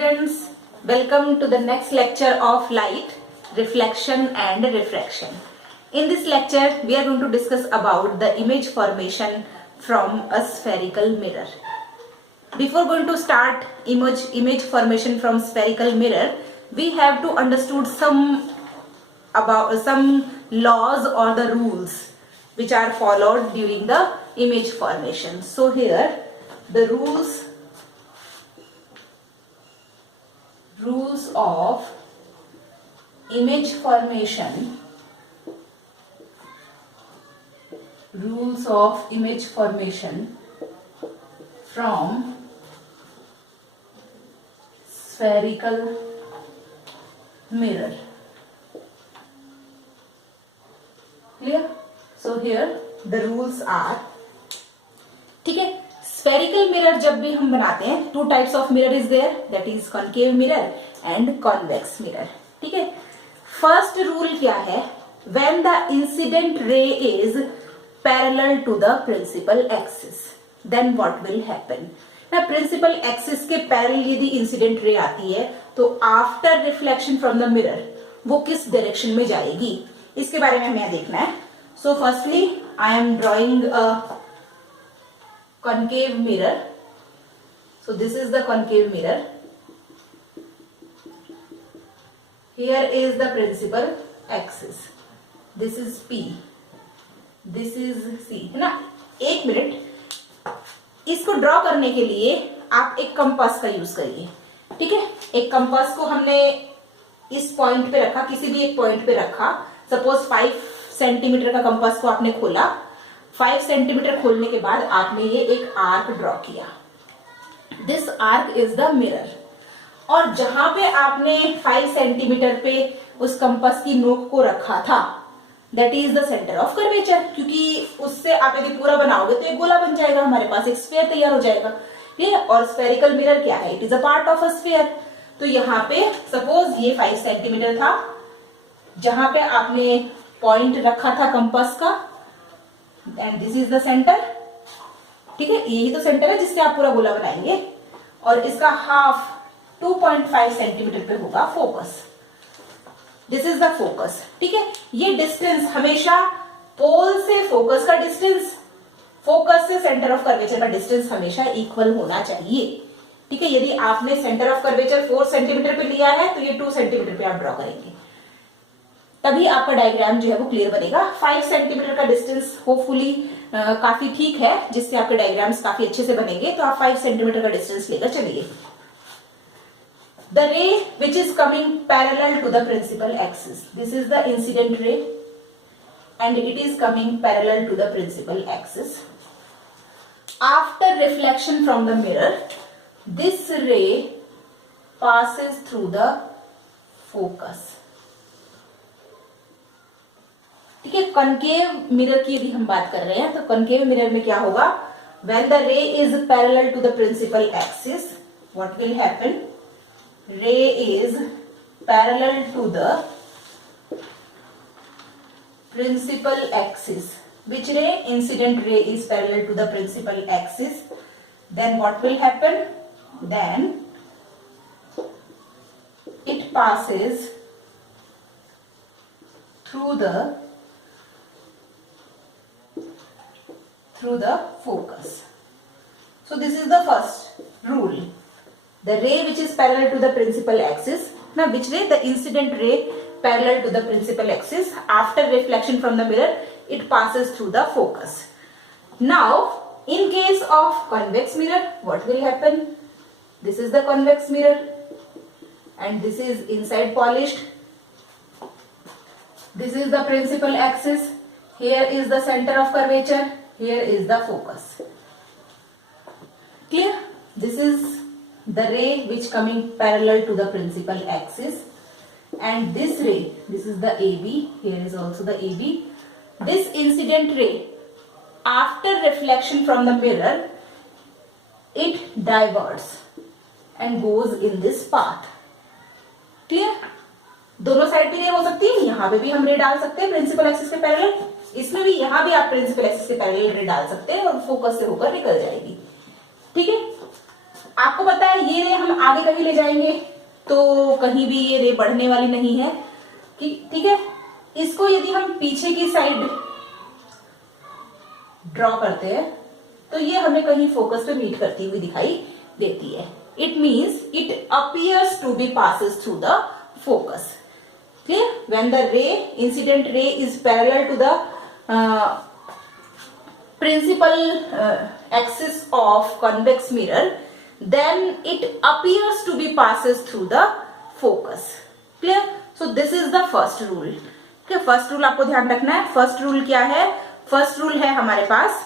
students, welcome to the next lecture of light, reflection and refraction. In this lecture, we are going to discuss about the image formation from a spherical mirror. Before going to start image formation from spherical mirror, we have to understood some laws or the rules which are followed during the image formation. So here the rules of image formation from spherical mirror. Clear? So here the rules are, ठीक है, spherical mirror जब भी हम बनाते हैं, two types of mirror is there, that is concave mirror and convex mirror. ठीक है, first rule क्या है, when the incident ray is parallel to the principal axis, then what will happen. ना प्रिंसिपल एक्सिस के parallel यदि incident ray आती है तो after reflection from the mirror वो किस डायरेक्शन में जाएगी, इसके बारे में हमें देखना है. So firstly I am drawing a concave mirror. So this is the concave mirror. Here is the principal axis. This is P. This is C. है ना. एक मिनट, इसको ड्रॉ करने के लिए आप एक कंपास का यूज करिए. ठीक है, एक कंपास को हमने इस पॉइंट पे रखा, किसी भी एक पॉइंट पे रखा. सपोज 5 सेंटीमीटर का कंपास को आपने खोला. 5 सेंटीमीटर खोलने के बाद आपने ये एक आर्क ड्रॉ किया. This arc is the mirror. और जहां पे आपने 5 सेंटीमीटर पे उस कंपास की नोक को रखा था, that is the centre of curvature. क्योंकि उससे आप यदि पूरा बनाओगे तो एक गोला बन जाएगा, हमारे पास एक स्फीयर तैयार हो जाएगा. ठीक है, और स्फेरिकल मिरर क्या है, it is a part of a sphere. तो यहाँ पे सपोज ये 5 सेंटीमीटर था, जहां पे आपने पॉइंट रखा था कंपास का, and this is the centre. ठीक है, यही तो सेंटर है जिससे आप पूरा गोला बनाएंगे. और इसका हाफ 2.5 सेंटीमीटर पे होगा focus. This is the focus. ठीक है, ये डिस्टेंस हमेशा पोल से फोकस का डिस्टेंस, फोकस से सेंटर ऑफ कर्वेचर का डिस्टेंस हमेशा इक्वल होना चाहिए. ठीक है, यदि आपने सेंटर ऑफ कर्वेचर 4 सेंटीमीटर पे लिया है तो ये 2 सेंटीमीटर पे आप ड्रॉ करेंगे, तभी आपका डायग्राम जो है वो क्लियर बनेगा. 5 सेंटीमीटर का डिस्टेंस होपफुली काफी ठीक है, जिससे आपके डायग्राम्स काफी अच्छे से बनेंगे. तो आप 5 सेंटीमीटर का डिस्टेंस लेकर चलिए. The ray which is coming parallel to the principal axis, this is the incident ray and it is coming parallel to the principal axis. After reflection from the mirror, this ray passes through the focus. ठीक है, concave mirror की यदि हम बात कर रहे हैं तो कॉनकेव मिरर में क्या होगा, when the ray is parallel to the principal axis, what will happen, ray is parallel to the principal axis. which ray, incident ray is parallel to the principal axis, then what will happen, then it passes through the focus. So this is the first rule, the ray which is parallel to the principal axis. Now which ray, the incident ray parallel to the principal axis, after reflection from the mirror it passes through the focus. Now in case of convex mirror, what will happen, this is the convex mirror and this is inside polished. This is the principal axis, here is the center of curvature, here is the focus. Clear? This is the ray which coming parallel to the principal axis, and this ray, this is the AB, here is also the AB. This incident ray, after reflection from the mirror, it diverts and goes in this path. Clear? दोनों side भी रे हो सकती है, यहाँ पे भी हम रे डाल सकते हैं प्रिंसिपल एक्सिस के पैरेलल, इसमें भी यहाँ भी आप प्रिंसिपल एक्सिस के पैरेलल रे डाल सकते हैं और फोकस से होकर निकल जाएगी. ठीक है, आपको पता है ये रे हम आगे कहीं ले जाएंगे तो कहीं भी ये रे बढ़ने वाली नहीं है, कि ठीक है। इसको यदि हम पीछे की साइड ड्रॉ करते हैं तो ये हमें कहीं फोकस पे मीट करती हुई दिखाई देती है। It means it appears to be passes through the focus. Clear? When the ray, incident ray is parallel to the principal axis of convex mirror, then it appears to be passes through the focus. Clear? So this is the first rule. Okay, first rule आपको ध्यान रखना है। first rule क्या है? first rule है हमारे पास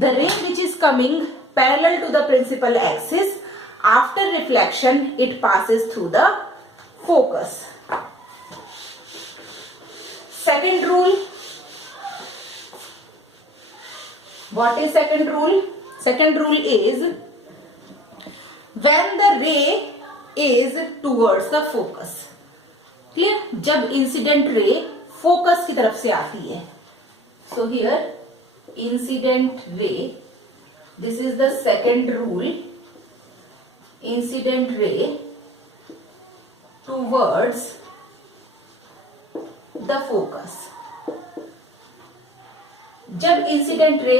the ray which is coming parallel to the principal axis, after reflection it passes through the focus. Second rule, what is second rule? Second rule is when the ray is towards the focus. Clear? जब incident ray focus की तरफ से आती है, so here incident ray, this is the second rule, incident ray towards the focus. जब incident ray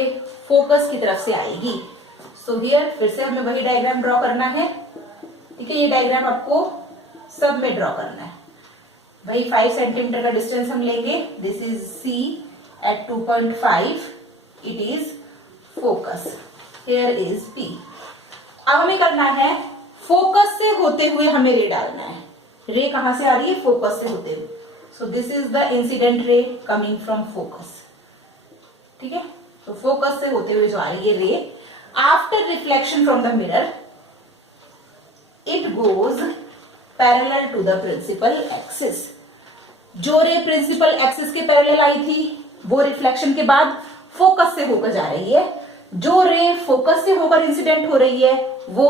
focus की तरफ से आएगी, सो हियर फिर से हमें वही डायग्राम ड्रॉ करना है। ठीक है, ये डायग्राम आपको सब में ड्रॉ करना है। वही 5 सेंटीमीटर का डिस्टेंस हम लेंगे। This is C at 2.5, it is focus, here is P. अब हमें करना है फोकस से होते हुए हमें रे डालना है। रे कहां से आ रही है? फोकस से होते हुए। सो this is the incident ray coming from focus. ठीक है, तो फोकस से होते हुए जो आ रही है ray, after reflection from the mirror it goes parallel to the principal axis. जो रे प्रिंसिपल एक्सिस के पैरेलल आई थी वो रिफ्लेक्शन के बाद फोकस से होकर जा रही है। जो रे फोकस से होकर इंसिडेंट हो रही है वो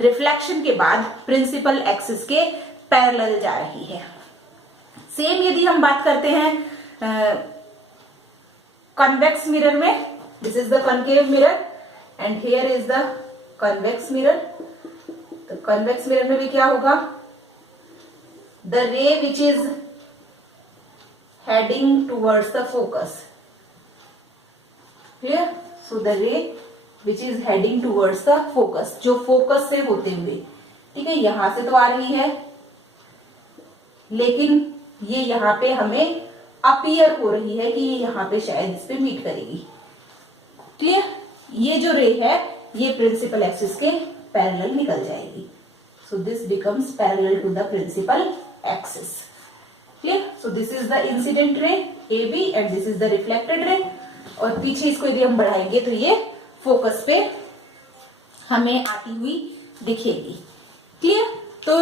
रिफ्लेक्शन के बाद प्रिंसिपल एक्सिस के पैरेलल जा रही है। सेम यदि हम बात करते हैं convex mirror में, this is the concave mirror and here is the convex mirror। तो convex mirror में भी क्या होगा? The ray which is heading towards the focus, clear? So the ray which is heading towards the focus, जो focus से होते हुए, ठीक है, यहां से तो आ रही है लेकिन ये यहाँ पे हमें अपीयर हो रही है कि ये यहाँ पे शायद इस पे मीट करेगी। क्लियर? ये जो रे है ये प्रिंसिपल एक्सिस के पैरेलल निकल जाएगी। So this becomes parallel to the principal axis. Clear? So this is the incident ray A B and this is the reflected ray. और पीछे इसको यदि हम बढ़ाएंगे तो ये फोकस पे हमें आती हुई दिखेगी। क्लियर? तो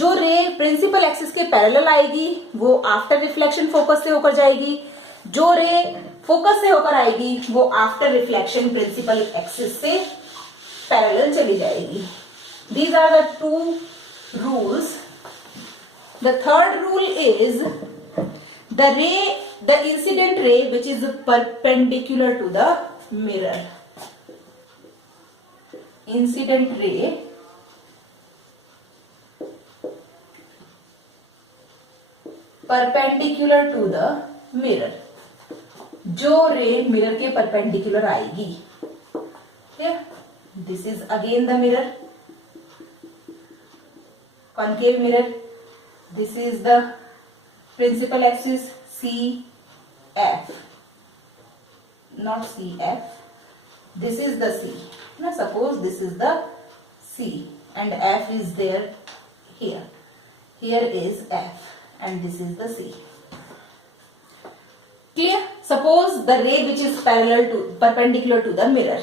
जो रे प्रिंसिपल एक्सिस के पैरेलल आएगी वो आफ्टर रिफ्लेक्शन फोकस से होकर जाएगी। जो रे फोकस से होकर आएगी वो आफ्टर रिफ्लेक्शन प्रिंसिपल एक्सिस से पैरेलल चली जाएगी। These are the 2 rules. The third rule is the incident ray which is perpendicular to the mirror. Incident ray perpendicular to the mirror, जो रे मिरर के perpendicular आएगी। This is again the mirror, concave mirror. This is the principal axis C F, not C F, this is the C. ना suppose this is the C and F is there here, here is F and this is the C. Clear? Suppose the ray which is perpendicular to the mirror.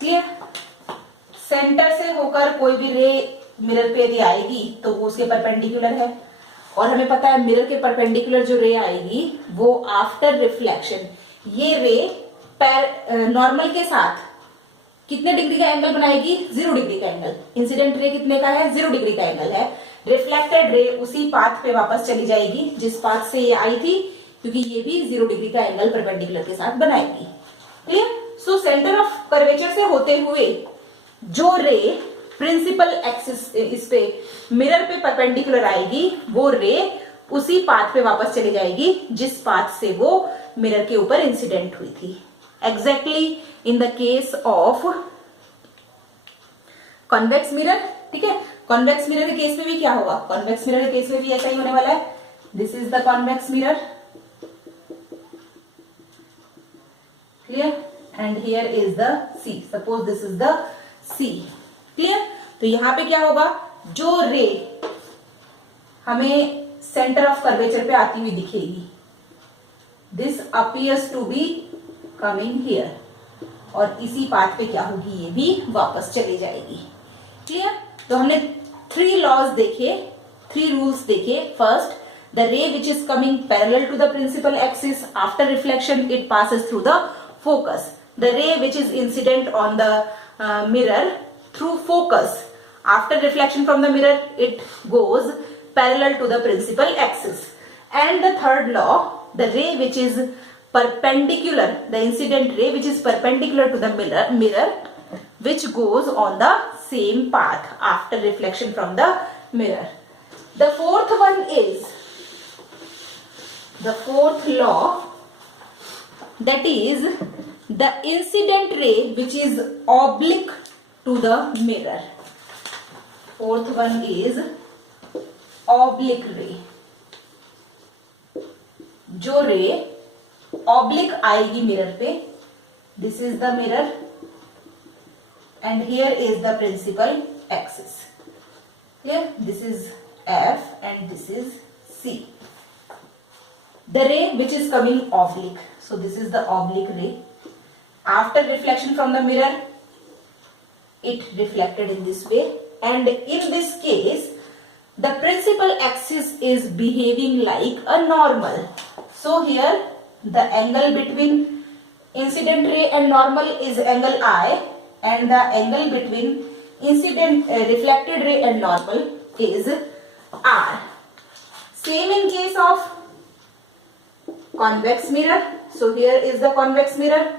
Clear? Centre से होकर कोई भी रे mirror पे यदि आएगी तो वो उसके परपेंडिकुलर है, और हमें पता है मिरर के परपेंडिकुलर जो रे आएगी वो आफ्टर रिफ्लेक्शन ये रे नॉर्मल के साथ कितने डिग्री का एंगल बनाएगी? 0 डिग्री का एंगल। इंसिडेंट रे कितने का है? 0 डिग्री का एंगल है। रिफ्लेक्टेड रे उसी पाथ पे वापस चली जाएगी जिस पाथ से ये आई थी, क्योंकि ये भी 0 डिग्री का एंगल परपेंडिकुलर के साथ बनाएगी। Clear? So centre of curvature से होते हुए जो रे प्रिंसिपल एक्सिस इस पे मिरर पे परपेंडिकुलर आएगी, वो रे उसी पाथ पे वापस चली जाएगी जिस पाथ से वो मिरर के ऊपर इंसिडेंट हुई थी. Exactly in the case of convex mirror. ठीक है, कॉन्वेक्स मिरर के केस में भी क्या होगा, कॉन्वेक्स मिरर के केस में भी ऐसा ही होने वाला है. This is the convex mirror, clear, and here is the C. Suppose this is the C. Clear. तो यहां पे क्या होगा, जो रे हमें सेंटर ऑफ कर्वेचर पे आती हुई दिखेगी, this appears to be coming here, और इसी पाथ पे क्या होगी, ये भी वापस चली जाएगी. क्लियर. तो हमने 3 लॉज देखे, 3 रूल्स देखे. First, the ray which is coming parallel to the principal axis, after reflection it passes through the focus. The ray which is incident on the mirror through focus, after reflection from the mirror, it goes parallel to the principal axis. And the third law, the ray which is perpendicular, the incident ray which is perpendicular to the mirror, which goes on the same path after reflection from the mirror. The fourth one is the fourth law, that is the incident ray which is oblique to the mirror. Fourth one is oblique ray. जो रे oblique आएगी mirror पे, this is the mirror and here is the principal axis. Here this is F and this is C. The ray which is coming oblique, so this is the oblique ray. After reflection from the mirror, it reflected in this way, and in this case the principal axis is behaving like a normal. So here the angle between incident ray and normal is angle I, and the angle between reflected ray and normal is R. Same in case of convex mirror. So here is the convex mirror,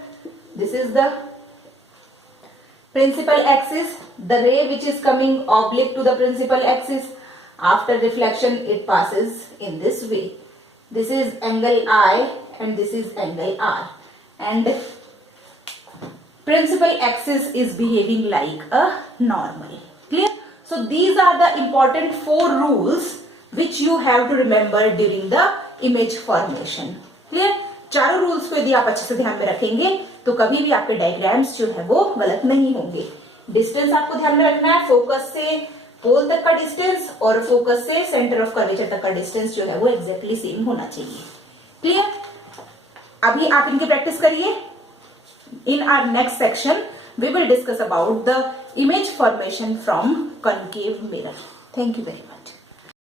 this is the principal axis, the ray which is coming oblique to the principal axis, after reflection it passes in this way. This is angle I and this is angle R, and principal axis is behaving like a normal. Clear. So these are the important 4 rules which you have to remember during the image formation. Clear. चारों rules को यदि आप अच्छे से ध्यान में रखेंगे तो कभी भी आपके डायग्राम्स जो है वो गलत नहीं होंगे. डिस्टेंस आपको ध्यान में रखना है, फोकस से पोल तक का डिस्टेंस और फोकस से सेंटर ऑफ कर्वेचर तक का डिस्टेंस जो है वो एग्जैक्टली सेम होना चाहिए. क्लियर. अभी आप इनकी प्रैक्टिस करिए. In our next section we will discuss about the image formation from concave mirror. Thank you very much.